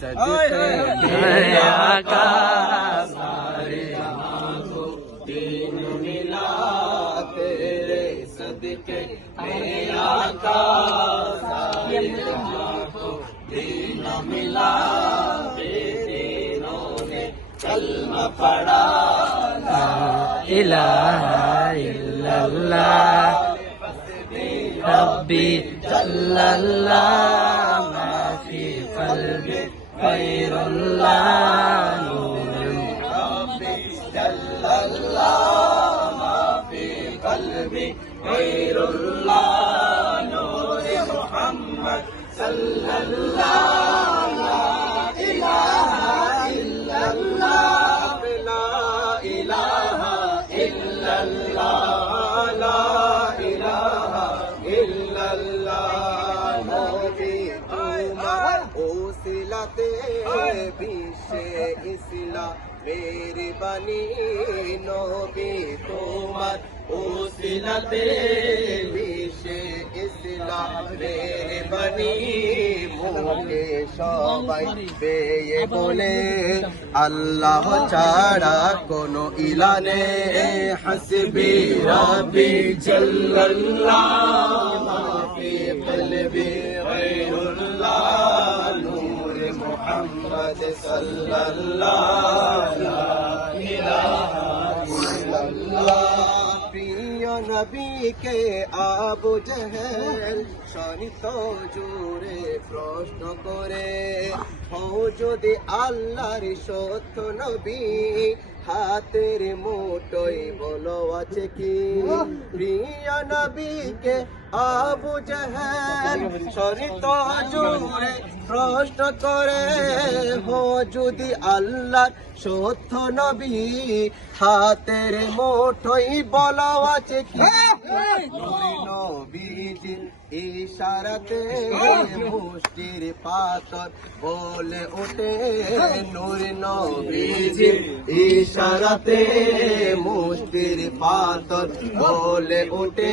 सदके मेरे आका सारे जहां को दीन मिला तेरे सदके मेरे आका सारे जहां को दीन मिला बेदीनों ने कलमा पढ़ा ला इलाहा इल्लल्लाह रब्बी जल्लल्लाह मा फी क़ल्बी ग़ैरुल्लाह नूर रब्बी जल्लल्लाह मा फी क़ल्बी ग़ैरुल्लाह नूर मुहम्मद सल्लल्लाह ला इलाहा इल्लल्लाह ला इलाहा इल्लल्लाह ला इलाहा इल्लल्लाह नबी तुम्हार ओसिलाते बिशे इस्लाम मेरी बनी नबी तुम्हार ओसिलाते बिशे इस्लाम मेरी बनी মুখে সবাই বেয়ে বলে আল্লাহ ছাড়া কোনো ইলা নেই হাসবি রাব্বি জাল্লাল্লাহ মা ফি কলবি গায়রুল্লাহ নূর মুহাম্মদ সাল্লাল্লাহ লা ইলাহা ইল্লাল্লাহ প্রিয় নবীকে আবু জেহেল শনিত জোরে প্রশ্ন করে হও যদি আল্লাহর সত্য নবী হাতের মুঠোয় বলো আছে কি প্রিয় নবীকে আবু জেহেল শনিত জোরে প্রশ্ন করে হও যদি আল্লাহর সত্য নবী হাতের মুঠোয় বলো আছে কি নবীজি ইশারাতে মুষ্টির পাথর বলে ওঠে নূর নবীজি ইশারাতে মুষ্টির পাথর বলে ওঠে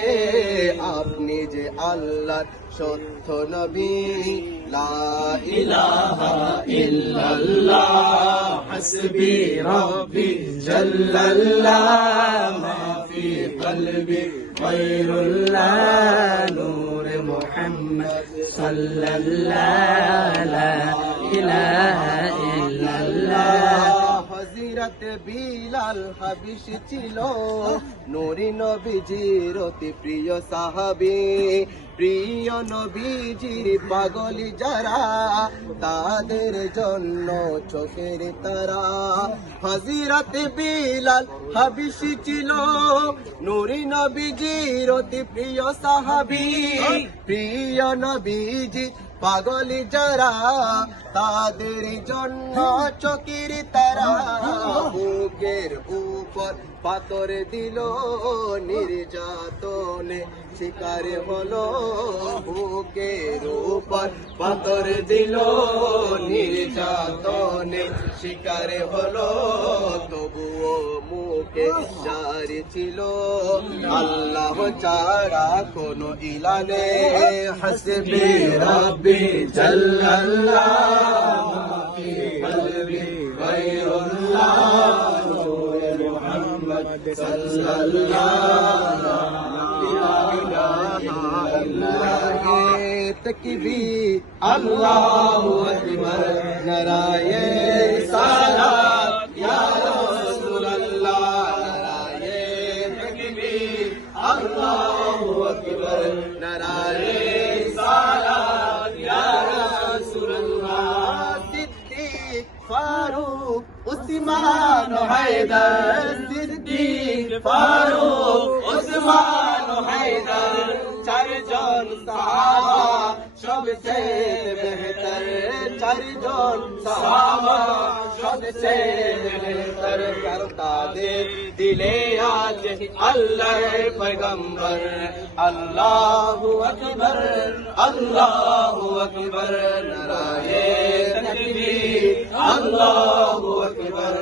আপনি যে আল্লাহর সত্য নবী লা ইলাহা ইল্লাল্লাহ হাসবি রাব্বি জাল্লাল্লাহ মা ফি কলবি গায়রুল্লাহ নূর মুহাম্মদ সাল্লাল্লাহ লা ইলাহা ইল্লাল্লাহ হযরত বিলাল হাবশী ছিল নূরি নবীজির অতি প্রিয় সাহাবী প্রিয় নবীজির পাগলি যারা তাদের জন্য চোখের তারা হযরত বিলাল হাবশী ছিল নূরি নবীজির অতি প্রিয় সাহাবী প্রিয় নবীজি পাগলি যারা তাদের জন্য চোখের তারা বুকের উপর পাথর দিল নির্যাতনে শিকার হলো বুকের উপর পাথর দিল নির্যাতনে শিকার হলো তবুও মুখে জারি ছিল আল্লাহ ছাড়া কোনো ইলা নেই হাসবি রাব্বি জাল্লাল্লাহ মা ফি কলবি গায়রুল্লাহ নূর মুহাম্মদ সাল্লাল্লাহ तकबीर अल्लाहु अकबर नाराये रिसालत या रसूल अल्लाह नाराये तकबीर अल्लाहु अकबर नाराये रिसालत या रसूल अल्लाह सिद्दीक फारूक उस्मान हैदर सिद्दीक फारूक उस्मान हैदर চারজন সাহাবা সবচেয়ে বেহতর চারজন সাহাবা সবচেয়ে বেহতর তাদের দিলে আজ আল্লাহর পয়গম্বর আল্লাহু আকবার নারায়ে তাকবীর আল্লাহু আকবার